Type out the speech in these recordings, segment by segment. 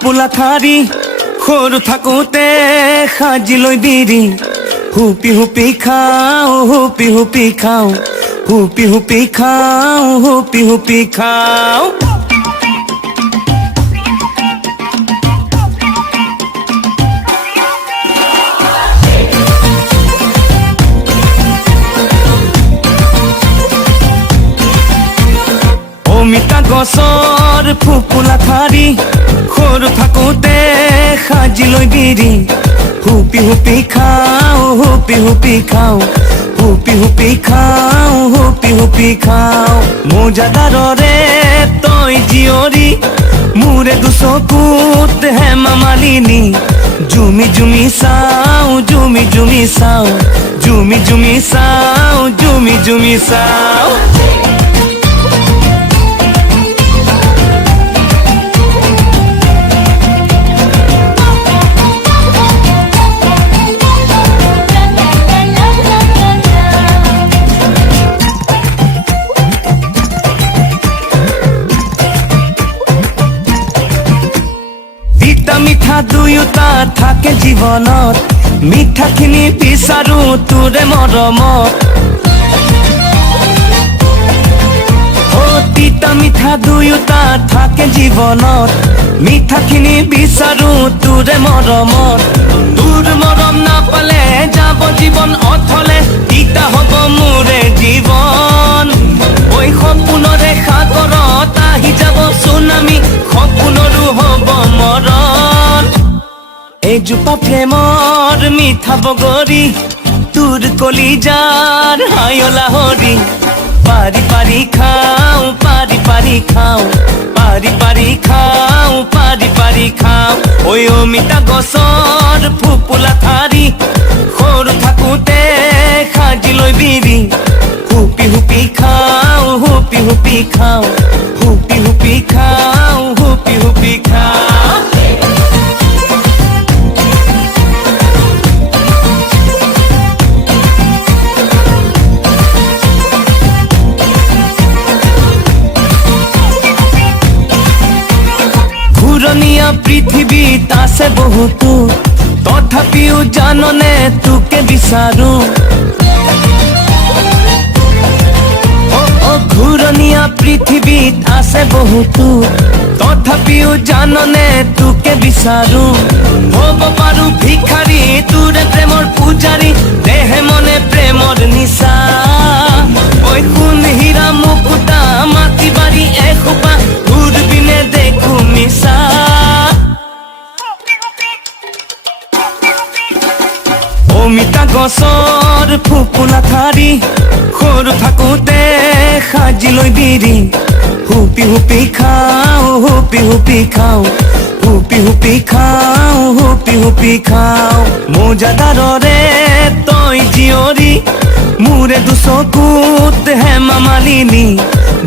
ফুপুলা ঠাৰি সৰু থাকোঁতে সাজি লৈ বিৰি হুপি হুপি খাওঁ হুপি হুপি খাওঁ হুপি হুপি খাওঁ হুপি হুপি খাওঁ অমিতা গছৰ ফুপুলা ঠাৰি সৰু থাকোঁতে সাজি লৈ বিৰি হুপি হুপি খাওঁ হুপি হুপি খাওঁ হুপি হুপি খাওঁ হুপি হুপি খাওঁ মোজাদাৰৰে তই জীয়ৰী মোৰে দুচকুত হেমা মালিনী জুমি জুমি চাওঁ জুমি জুমি চাওঁ জুমি জুমি চাওঁ জুমি জুমি চাওঁ মিঠা দুয়োটা থাকে জীৱনত মিঠাখিনি বিচাৰো তোৰে মৰমত ও তিতা মিঠা দুয়োটা থাকে জীৱনত মিঠাখিনি বিচাৰো তোৰে মৰমত তোৰ মৰম নাপালে যাব জীৱন অথলে তিতা হ'ব মোৰে জীৱন ঐ সপোনৰে সাগৰত আহি যাব চুনামি সপোনৰো হ'ব মৰণ এজোপা প্ৰেমৰ মিঠা বগৰী তোৰ কলিজাৰ হায়লা হৰি পাৰি পাৰি খাওঁ পাৰি পাৰি খাওঁ পাৰি পাৰি খাওঁ পাৰি পাৰি খাওঁ ঐ অমিতা গছৰ ফুপুলা ঠাৰি সৰু থাকোঁতে সাজি লৈ বিৰি হুপি হুপি খাওঁ হুপি হুপি খাওঁ হুপি হুপি খাওঁ হুপি হুপি খাওঁ ঘূৰণীয়া পৃথিৱীত আছে বহুতো তথাপিও জাননে তোকে বিচাৰো ঘূৰণীয়া পৃথিৱীত আছে বহুতো তথাপিও জাননে তোকে বিচাৰো হ'ব পাৰো ভিখাৰী তোৰে প্ৰেমৰ পূজাৰী দেহে মনে প্ৰেমৰ নিচা ঐ সোণ হীৰা মুকুতা মাটি বাৰী এসোপা দূৰবীনে দেখো মিছা অমিতা গছৰ ফুপুলা ঠাৰি সৰু থাকোঁতে সাজি লৈ বিৰি হুপি হুপি খাওঁ হুপি হুপি খাওঁ হুপি হুপি খাওঁ হুপি হুপি খাওঁ মোজাদাৰৰে তই জীয়ৰী মোৰে দুচকুত হেমা মালিনী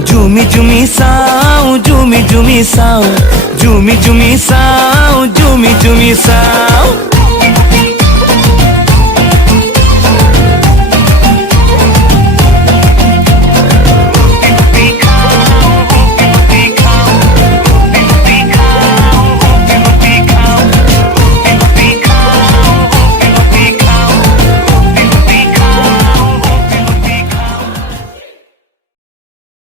জুমি জুমি চাওঁ জুমি জুমি চাওঁ জুমি জুমি চাওঁ জুমি জুমি চাওঁ